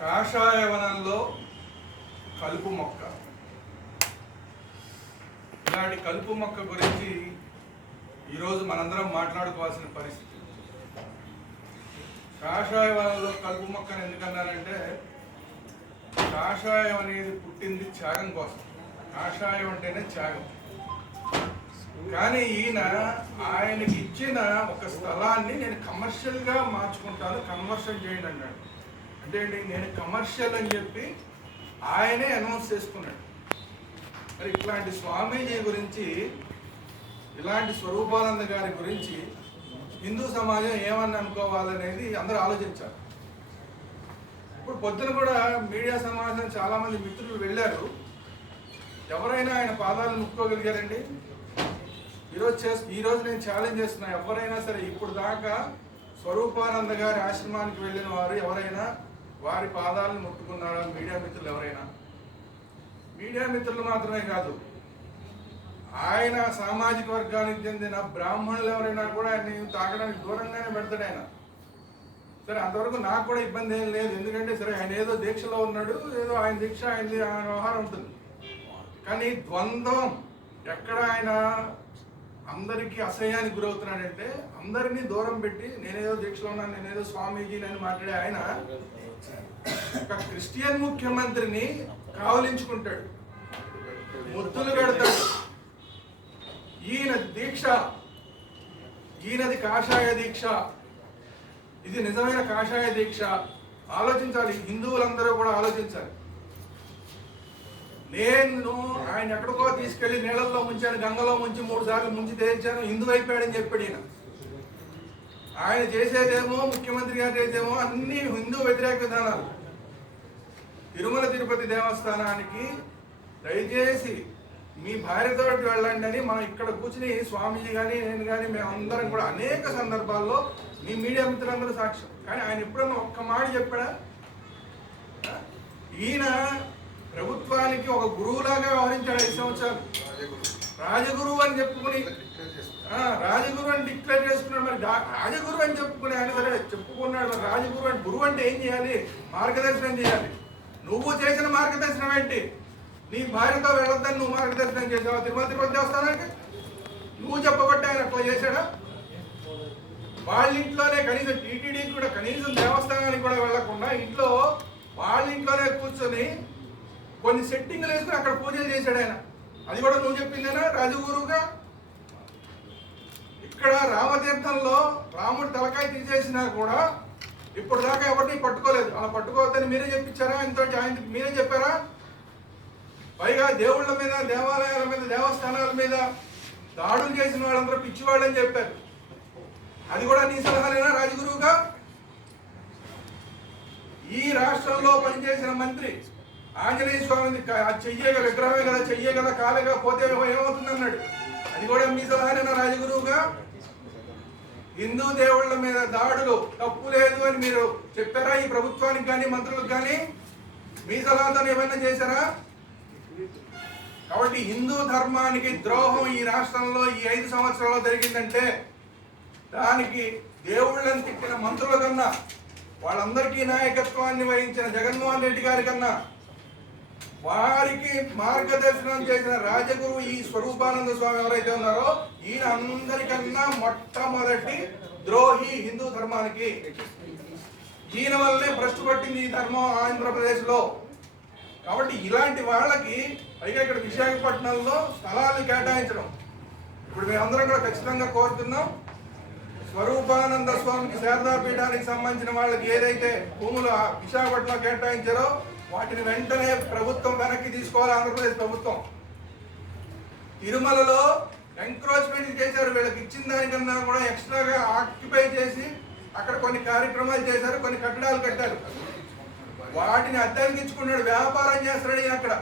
కాషాయవనంలో కలుపు మొక్క. ఇలాంటి కలుపు మొక్క గురించి ఈరోజు మనందరం మాట్లాడుకోవాల్సిన పరిస్థితి. కాషాయవనంలో కలుపు మొక్కను ఎందుకన్నానంటే, కాషాయం అనేది పుట్టింది త్యాగం కోసం. కాషాయం అంటేనే త్యాగం. కానీ ఆయనకి ఇచ్చిన ఒక స్థలాన్ని నేను కమర్షియల్గా మార్చుకుంటాను, కన్వర్షన్ చేయండి అన్నాడు. అంటే నేను కమర్షియల్ అని చెప్పి ఆయనే అనౌన్స్ చేసుకున్నాడు. మరి ఇట్లాంటి స్వామీజీ గురించి, ఇలాంటి స్వరూపానంద గారి గురించి హిందూ సమాజం ఏమని అనుకోవాలనేది అందరూ ఆలోచించారు. ఇప్పుడు పొద్దున కూడా మీడియా సమాజం చాలామంది మిత్రులు వెళ్ళారు. ఎవరైనా ఆయన పాదాలను ముట్టుకోగలిగారండి? ఈరోజు నేను ఛాలెంజ్ చేస్తున్నా, ఎవరైనా సరే ఇప్పుడు దాకా స్వరూపానంద గారి ఆశ్రమానికి వెళ్ళిన వారు ఎవరైనా వారి పాదాలను ముట్టుకున్నారా? మీడియా మిత్రులు ఎవరైనా? మీడియా మిత్రులు మాత్రమే కాదు, ఆయన సామాజిక వర్గానికి చెందిన బ్రాహ్మణులు ఎవరైనా కూడా ఆయన తాగడానికి దూరంగానే పెడతాడు ఆయన. సరే, అంతవరకు నాకు కూడా ఇబ్బంది ఏం లేదు. ఎందుకంటే సరే, ఆయన ఏదో దీక్షలో ఉన్నాడు, ఏదో ఆయన దీక్ష ఆయన వ్యవహారం ఉంటుంది. కానీ ద్వంద్వం ఎక్కడ ఆయన అందరికీ అసహ్యానికి గురవుతున్నాడంటే, అందరినీ దూరం పెట్టి నేనేదో దీక్షలో ఉన్నాను, నేనేదో స్వామీజీని అని మాట్లాడే ఆయన ఒక క్రిస్టియన్ ముఖ్యమంత్రిని కావలించుకుంటాడు, ముద్దులు పెడతాడు. ఈయన దీక్ష, ఈయనది కాషాయ దీక్ష. ఇది నిజమైన కాషాయ దీక్ష. ఆలోచించాలి, హిందువులందరూ కూడా ఆలోచించాలి. నేను ఆయన ఎక్కడికో తీసుకెళ్లి నీళ్ళల్లో ముంచాను, గంగలో ముంచి 3 సార్లు ముంచి తేల్చాను, హిందూ అయిపోయాడని చెప్పాడు ఈయన. ఆయన చేసేదేమో, ముఖ్యమంత్రి గారు చేసేదేమో అన్ని హిందూ వ్యతిరేక విధానాలు. తిరుమల తిరుపతి దేవస్థానానికి దయచేసి మీ భార్యతో వెళ్ళండి అని మనం ఇక్కడ కూర్చుని స్వామీజీ కానీ నేను కానీ మేమందరం కూడా అనేక సందర్భాల్లో మీ మీడియా మిత్రులందరూ సాక్ష్యం. కానీ ఆయన ఎప్పుడన్నా ఒక్క మాట చెప్పాడా? ఈయన ప్రభుత్వానికి ఒక గురువులాగా వ్యవహరించాడు 5 సంవత్సరాలు. రాజగురువు అని చెప్పుకుని, రాజగురువు అని డిక్లేర్ చేసుకున్నాడు. మరి రాజగురువు అని చెప్పుకుని ఆయన సరే చెప్పుకున్నాడు. మరి రాజగురువు అంటే, గురువు అంటే ఏం చేయాలి? మార్గదర్శనం చేయాలి. నువ్వు చేసిన మార్గదర్శనం ఏంటి? నీ భార్యతో వెళ్ళొద్దని నువ్వు మార్గదర్శనం చేసావా తిరుమల తిరుపతి దేవస్థానానికి? నువ్వు చెప్పబట్టి ఆయన అట్లా చేశాడా? వాళ్ళ ఇంట్లోనే కనీసం టీటీడీకి కూడా, కనీసం దేవస్థానానికి కూడా వెళ్లకుండా ఇంట్లో వాళ్ళ ఇంట్లోనే కూర్చొని కొన్ని సెట్టింగ్లు వేసుకుని అక్కడ పూజలు చేశాడు ఆయన. అది కూడా నువ్వు చెప్పిందేనా రాజగురువుగా? ఇక్కడ రామతీర్థంలో రాముడి తలకాయ తీసేసినా కూడా ఇప్పుడు దాకా ఎవరిని పట్టుకోలేదు. అలా పట్టుకోవద్దని మీరే చెప్పించారా? ఆయన మీరే చెప్పారా? పైగా దేవుళ్ళ మీద, దేవాలయాల మీద, దేవస్థానాల మీద దాడులు చేసిన వాళ్ళందరూ పిచ్చివాళ్ళని చెప్పారు. అది కూడా నీ సలహాలేనా రాజగురువుగా? ఈ రాష్ట్రంలో పనిచేసిన మంత్రి ఆంజనేయ స్వామిని చెయ్యగా, విగ్రహమే కదా, చెయ్యే కదా, కాలేగా పోతే ఏమవుతుంది అన్నాడు. అది కూడా మీ సలహానేనా రాజగురువుగా? హిందూ దేవుళ్ళ మీద దాడులు తప్పు లేదు అని మీరు చెప్పారా ఈ ప్రభుత్వానికి కానీ మంత్రులకు కానీ? మీ సలహాతో ఏమైనా చేశారా? కాబట్టి హిందూ ధర్మానికి ద్రోహం ఈ రాష్ట్రంలో ఈ 5 సంవత్సరాల్లో జరిగిందంటే దానికి దేవుళ్ళని తిట్టిన మంత్రుల కన్నా, వాళ్ళందరికీ నాయకత్వాన్ని వహించిన జగన్మోహన్ రెడ్డి గారి కన్నా, వారికి మార్గదర్శనం చేసిన రాజగురువు ఈ స్వరూపానంద స్వామి ఎవరైతే ఉన్నారో ఈయన అందరికన్నా మొట్టమొదటి ద్రోహి హిందూ ధర్మానికి. ఈయన వల్లనే భ్రష్టు పట్టింది ఈ ధర్మం ఆంధ్రప్రదేశ్ లో. కాబట్టి ఇలాంటి వాళ్ళకి పైగా ఇక్కడ విశాఖపట్నంలో స్థలాలు కేటాయించడం, ఇప్పుడు మేమందరం కూడా ఖచ్చితంగా కోరుతున్నాం, స్వరూపానంద స్వామికి శారదాపీఠానికి సంబంధించిన వాళ్ళకి ఏదైతే భూములు విశాఖపట్నంలో కేటాయించారో వాటిని వెంటనే ప్రభుత్వం వెనక్కి తీసుకోవాలి. ఆంధ్రప్రదేశ్ ప్రభుత్వం తిరుమలలో ఎంక్రోచ్మెంట్ చేశారు. వీళ్ళకి ఇచ్చిన దానికన్నా కూడా ఎక్స్ట్రాగా ఆక్యుపై చేసి అక్కడ కొన్ని కార్యక్రమాలు చేశారు, కొన్ని కట్టడాలు కట్టారు. వాటిని అద్దెకించుకున్నాడు, వ్యాపారం చేస్తాడు అక్కడ.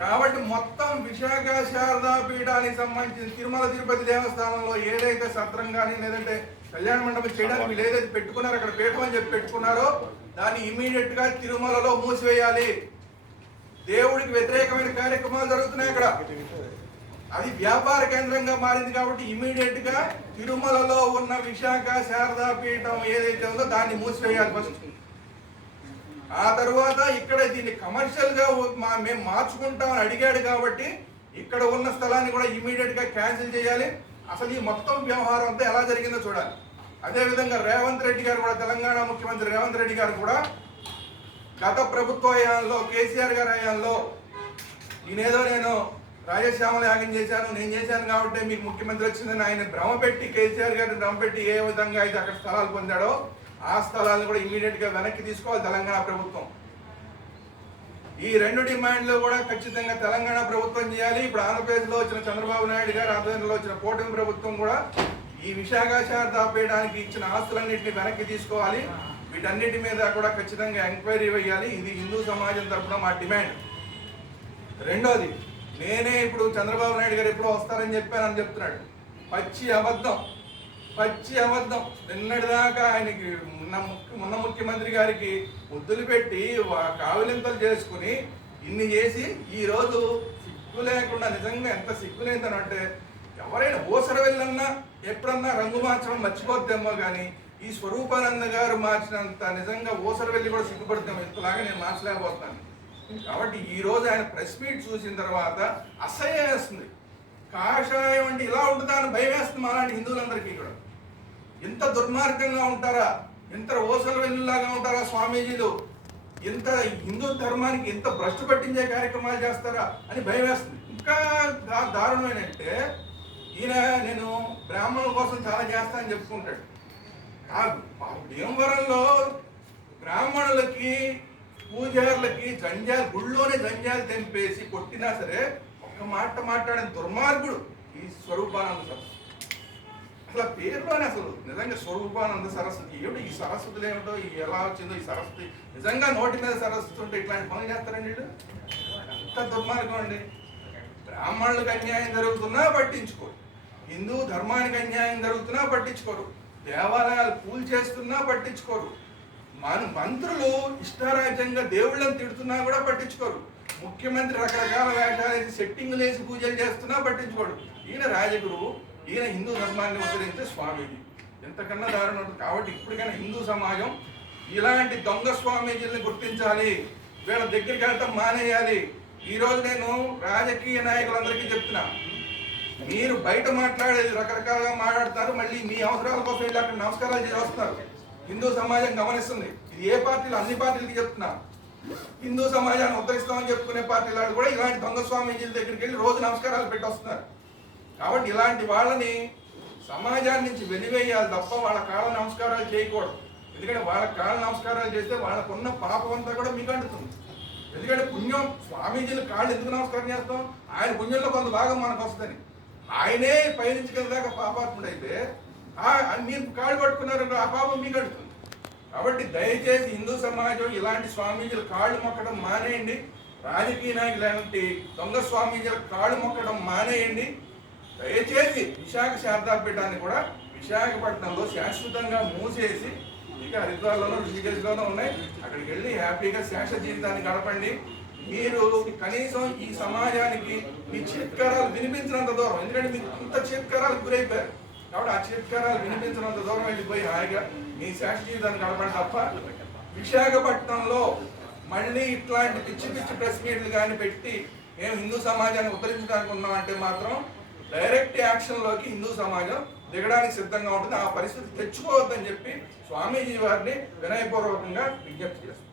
కాబట్టి మొత్తం విశాఖ శారదాపీఠానికి సంబంధించిన తిరుమల తిరుపతి దేవస్థానంలో ఏదైతే సత్రం కానీ లేదంటే కళ్యాణ మండపం చేయడానికి వీళ్ళు ఏదైతే పెట్టుకున్నారో, అక్కడ పీఠం అని చెప్పి పెట్టుకున్నారో దాన్ని ఇమీడియట్ గా తిరుమలలో మూసివేయాలి. దేవుడికి వ్యతిరేకమైన కార్యక్రమాలు జరుగుతున్నాయి అక్కడ. అది వ్యాపార కేంద్రంగా మారింది కాబట్టి ఇమీడియట్ గా తిరుమలలో ఉన్న విశాఖ శారదాపీఠం ఏదైతే ఉందో దాన్ని మూసివేయాలి ఫస్ట్. ఆ తర్వాత ఇక్కడ దీన్ని కమర్షియల్ గా మేము మార్చుకుంటామని అడిగాడు కాబట్టి ఇక్కడ ఉన్న స్థలాన్ని కూడా ఇమీడియట్ గా క్యాన్సిల్ చేయాలి. అసలు ఈ మొత్తం వ్యవహారం అంతా ఎలా జరిగిందో చూడాలి. అదేవిధంగా రేవంత్ రెడ్డి గారు కూడా, తెలంగాణ ముఖ్యమంత్రి రేవంత్ రెడ్డి గారు కూడా గత ప్రభుత్వ హయాంలో, కేసీఆర్ గారి హయాంలో నేను రాజశ్యామల యాగం చేశాను, నేను చేశాను కాబట్టి మీకు ముఖ్యమంత్రి వచ్చిందని ఆయన భ్రమపెట్టి, కేసీఆర్ గారిని భ్రమపెట్టి ఏ విధంగా అయితే అక్కడ స్థలాలు పొందాడో ఆ స్థలాలను కూడా ఇమీడియట్ గా వెనక్కి తీసుకోవాలి తెలంగాణ ప్రభుత్వం. ఈ రెండు డిమాండ్లు కూడా ఖచ్చితంగా తెలంగాణ ప్రభుత్వం చేయాలి. ఇప్పుడు ఆంధ్రప్రదేశ్లో వచ్చిన చంద్రబాబు నాయుడు గారు ఆధ్వర్యంలో వచ్చిన కూటమి ప్రభుత్వం కూడా ఈ విశాఖ శారద ఆపేయడానికి ఇచ్చిన ఆస్తులన్నింటినీ వెనక్కి తీసుకోవాలి. వీటన్నిటి మీద కూడా ఖచ్చితంగా ఎంక్వైరీ వేయాలి. ఇది హిందూ సమాజం తరఫున మా డిమాండ్. రెండోది, నేనే ఇప్పుడు చంద్రబాబు నాయుడు గారు ఎప్పుడో వస్తారని చెప్పానని చెప్తున్నాడు. పచ్చి అబద్ధం. నిన్నటిదాకా ఆయనకి మొన్న ముఖ్యమంత్రి గారికి ముద్దులు పెట్టి కావిలింతలు చేసుకుని ఇన్ని చేసి ఈరోజు సిగ్గు లేకుండా, నిజంగా ఎంత సిగ్గు లేదనంటే, ఎవరైనా ఊసర వెళ్ళన్నా ఎప్పుడన్నా రంగు మార్చడం మర్చిపోద్దేమో కానీ ఈ స్వరూపానంద గారు మార్చినంత నిజంగా ఊసర వెళ్ళి కూడా సిగ్గుపడుతాం. ఇంతలాగా నేను మార్చలేకపోతున్నాను. కాబట్టి ఈ రోజు ఆయన ప్రెస్ మీట్ చూసిన తర్వాత అసహ్యం వేస్తుంది. కాషాయం అంటే ఇలా ఉంటుందా అని భయం వేస్తుంది అలాంటి హిందువులందరికీ కూడా. ఎంత దుర్మార్గంగా ఉంటారా, ఎంత ఓసల వెల్లులాగా ఉంటారా స్వామీజీలు, ఎంత హిందూ ధర్మానికి ఎంత భ్రష్టు పట్టించే కార్యక్రమాలు చేస్తారా అని భయం వేస్తుంది. ఇంకా దారుణం ఏంటంటే, ఈయన నేను బ్రాహ్మణుల కోసం చాలా చేస్తానని చెప్పుకుంటాడు. ఆ భీమవరంలో బ్రాహ్మణులకి, పూజారులకి జంజాలు, గుళ్ళోనే జంజాలు తెంపేసి కొట్టినా సరే ఒక్క మాట మాట్లాడిన దుర్మార్గుడు ఈ స్వరూపానంద సరస్వతి. అసలు పేరులోనే అసలు నిజంగా స్వరూపానంద సరస్వతి ఏమిటో, ఈ సరస్వతులు ఏమిటో, ఎలా వచ్చిందో ఈ సరస్వతి. నిజంగా నోటి మీద సరస్వతి ఉంటే ఇట్లాంటి పనులు చేస్తారండి వీళ్ళు. ఎంత దుర్మార్గం అండి. బ్రాహ్మణులకు అన్యాయం జరుగుతున్నా పట్టించుకోరు, హిందూ ధర్మానికి అన్యాయం జరుగుతున్నా పట్టించుకోరు, దేవాలయాలు పూలు చేస్తున్నా పట్టించుకోరు, మంత్రులు ఇష్టారాజ్యంగా దేవుళ్ళని తిడుతున్నా కూడా పట్టించుకోరు, ముఖ్యమంత్రి రకరకాల వేషాలు వేసి సెట్టింగ్లు వేసి పూజలు చేస్తున్నా పట్టించుకోడు. ఈయన రాజగురువు, ఈయన హిందూ ధర్మాన్ని ఉద్ధరించే స్వామీజీ. ఎంతకన్నా దారుణం ఉంటుంది. కాబట్టి ఇప్పటికైనా హిందూ సమాజం ఇలాంటి దొంగ స్వామీజీని గుర్తించాలి, వీళ్ళ దగ్గరికి వెళ్ళటం మానేయాలి. ఈరోజు నేను రాజకీయ నాయకులందరికీ చెప్తున్నా, మీరు బయట మాట్లాడేది రకరకాలుగా మాట్లాడతారు, మళ్ళీ మీ అవసరాల కోసం వెళ్ళి అక్కడ నమస్కారాలు చేసి వస్తారు. హిందూ సమాజం గమనిస్తుంది. ఇది ఏ పార్టీలు, అన్ని పార్టీలకి చెప్తున్నా. హిందూ సమాజాన్ని ఉద్ధరిస్తామని చెప్పుకునే పార్టీలు కూడా ఇలాంటి దొంగ స్వామీజీల దగ్గరికి వెళ్ళి రోజు నమస్కారాలు పెట్టి వస్తున్నారు. కాబట్టి ఇలాంటి వాళ్ళని సమాజాన్ని నుంచి వెలివేయాలి తప్ప వాళ్ళ కాళ్ళ నమస్కారాలు చేయకూడదు. ఎందుకంటే వాళ్ళ కాళ్ళ నమస్కారాలు చేస్తే వాళ్ళకున్న పాపం అంతా కూడా మీకు అంటుతుంది. ఎందుకంటే పుణ్యం, స్వామీజీలు కాళ్ళు ఎందుకు నమస్కారం చేస్తాం, ఆయన పుణ్యంలో కొంత భాగం మనకు వస్తుందని. ఆయనే పైనుంచి కిందదాకా పాపాత్ముడైతే మీరు కాళ్ళు పట్టుకున్నారు, ఆ పాపం మీకు అడుగుతుంది. కాబట్టి దయచేసి హిందూ సమాజం ఇలాంటి స్వామీజీలు కాళ్ళు మొక్కడం మానేయండి. రాజకీయ నాయకులు లాంటి దొంగ స్వామీజీల కాళ్ళు మొక్కడం మానేయండి. దయచేసి విశాఖ శారదాపీఠాన్ని కూడా విశాఖపట్నంలో శాశ్వతంగా మూసేసి, ఇక హరిద్వార్లోనూ ఋషికేశ్లోనూ ఉన్నాయి, అక్కడికి వెళ్ళి హ్యాపీగా శాశ్వత జీవితాన్ని గడపండి. మీరు కనీసం ఈ సమాజానికి మీ చిత్కారాలు వినిపించినంత దూరం, ఎందుకంటే మీరు అంత చిత్కారాలకు గురైపోయారు కాబట్టి ఆ చిత్కారాలు వినిపించినంత దూరం వెళ్ళిపోయి హాయిగా మీ శాశ్వత జీవితాన్ని గడపండి తప్ప విశాఖపట్నంలో మళ్ళీ ఇట్లాంటి పిచ్చి పిచ్చి ప్రెస్ మీట్లు కానీ పెట్టి మేము హిందూ సమాజాన్ని ఉద్ధరించడానికి ఉన్నామంటే మాత్రం డైరెక్ట్ యాక్షన్లోకి హిందూ సమాజం దిగడానికి సిద్ధంగా ఉంటుంది. ఆ పరిస్థితి తెచ్చుకోవద్దని చెప్పి స్వామీజీ వారిని వినయపూర్వకంగా విజ్ఞప్తి చేస్తారు.